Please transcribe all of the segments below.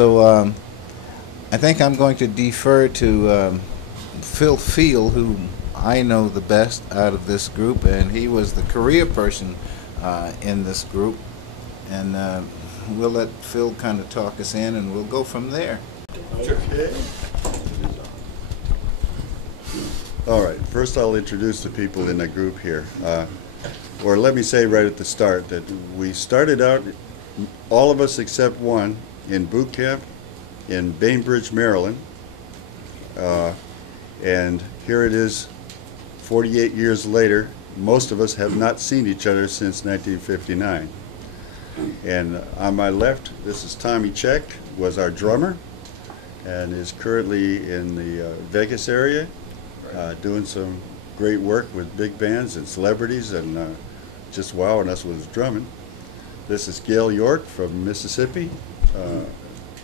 So I think I'm going to defer to Phil Field, who I know the best out of this group, and he was the career person in this group. And we'll let Phil kind of talk us in, and we'll go from there. Okay. All right, first I'll introduce the people in the group here. Or let me say right at the start that we started out, all of us except one, in boot camp in Bainbridge, Maryland. And here it is, 48 years later. Most of us have not seen each other since 1959. And on my left, this is Tommy Check, was our drummer, and is currently in the Vegas area, doing some great work with big bands and celebrities, and just wowing us with his drumming. This is Gail York from Mississippi,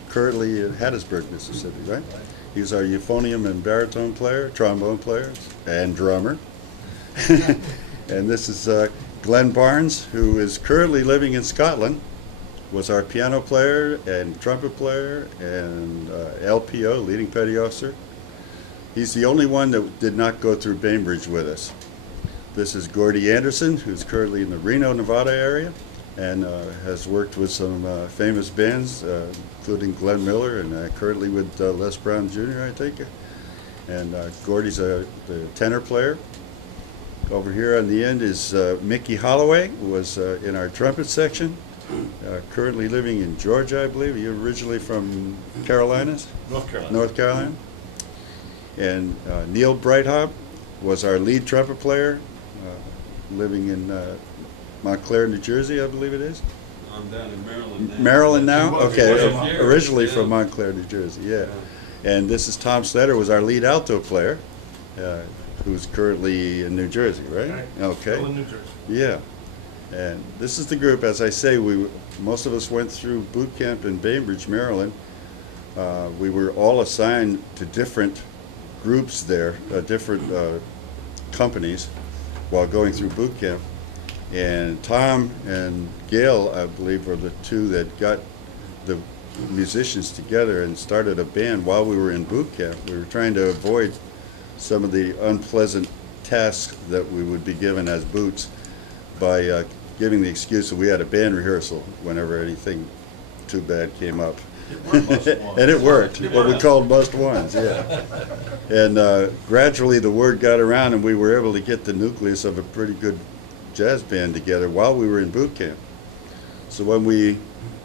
currently in Hattiesburg, Mississippi, right? He's our euphonium and baritone player, trombone player, and drummer. And this is Glenn Barnes, who is currently living in Scotland, was our piano player and trumpet player and LPO, leading petty officer. He's the only one that did not go through Bainbridge with us. This is Gordy Anderson, who's currently in the Reno, Nevada area, and has worked with some famous bands, including Glenn Miller, and currently with Les Brown Jr., I think. And Gordy's the tenor player. Over here on the end is Mickey Holloway, who was in our trumpet section, currently living in Georgia, I believe. You're originally from Carolinas? North Carolina. North Carolina. And Neil Breithaupt was our lead trumpet player, living in Montclair, New Jersey, I believe it is. I'm down in Maryland now. Maryland now? Okay, Yeah. originally Yeah. from Montclair, New Jersey, yeah. And this is Tom Sletter, was our lead alto player, who's currently in New Jersey, right? Right. Okay. Still in New Jersey. Yeah. And this is the group, as I say, most of us went through boot camp in Bainbridge, Maryland. We were all assigned to different groups there, different companies while going through boot camp. And Tom and Gail, I believe, were the two that got the musicians together and started a band while we were in boot camp. We were trying to avoid some of the unpleasant tasks that we would be given as boots by giving the excuse that we had a band rehearsal whenever anything too bad came up. And it worked, what we called must ones, yeah. And gradually the word got around, and we were able to get the nucleus of a pretty good jazz band together while we were in boot camp. So when we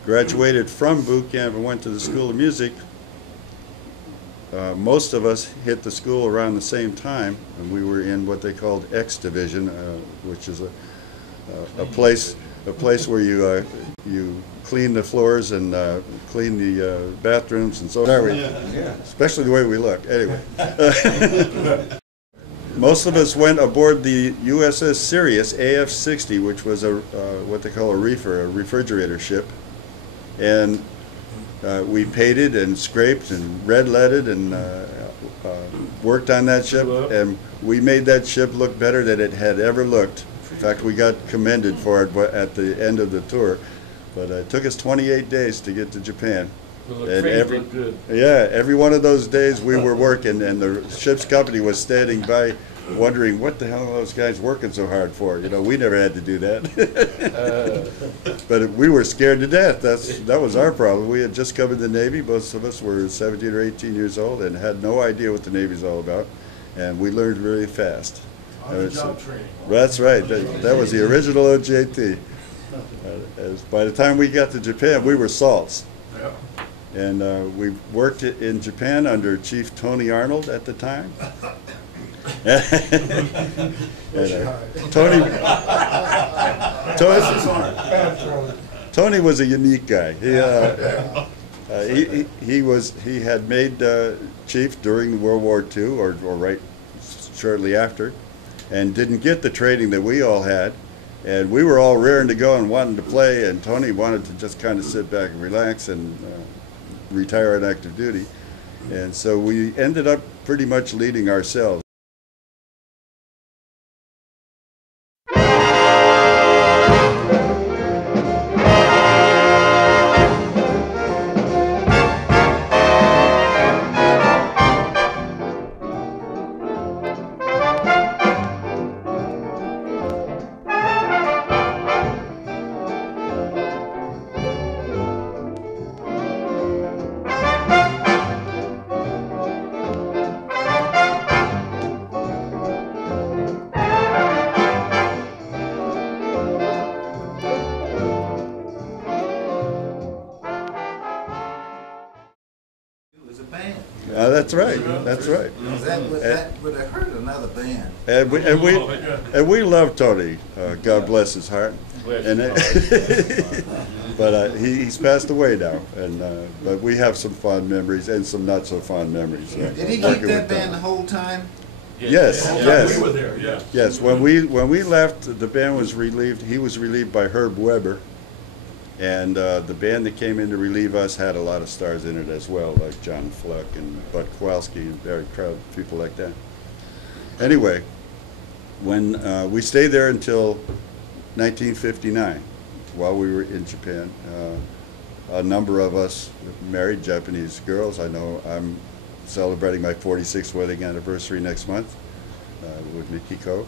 graduated from boot camp and went to the School of Music, most of us hit the school around the same time, and we were in what they called X Division, which is a place where you clean the floors and clean the bathrooms and so on. Yeah. Especially the way we look. Anyway, most of us went aboard the USS Sirius AF-60, which was what they call a reefer, a refrigerator ship, and we painted and scraped and red-leaded and worked on that ship, and we made that ship look better than it had ever looked. In fact, we got commended for it at the end of the tour, but it took us 28 days to get to Japan. Well, And good. every one of those days we were working, and the ship's company was standing by wondering what the hell are those guys working so hard for. You know, we never had to do that. But we were scared to death. That was our problem. We had just come in the Navy. Most of us were 17 or 18 years old and had no idea what the Navy's all about. And we learned really fast. On-the-job training. That's right. That was the original OJT. By the time we got to Japan, we were salts. Yeah. And we worked in Japan under Chief Tony Arnold at the time. Tony was a unique guy. He had made chief during World War II, or right shortly after, and didn't get the training that we all had. And we were all raring to go and wanting to play, and Tony wanted to just kind of sit back and relax and retire on active duty. And so we ended up pretty much leading ourselves. the band. That's right. That's right. That would have hurt another band. And we love Tony. God bless his heart. And but he's passed away now. And but we have some fond memories and some not so fond memories. Did he keep that band the whole time? Yes, yes. We were there, yeah. Yes, when we left, the band was relieved. He was relieved by Herb Weber, and the band that came in to relieve us had a lot of stars in it as well, like John Fluck and Bud Kowalski and Barry Crowd, people like that. Anyway, when we stayed there until 1959, while we were in Japan, a number of us married Japanese girls. I know I'm celebrating my 46th wedding anniversary next month with Mikiko.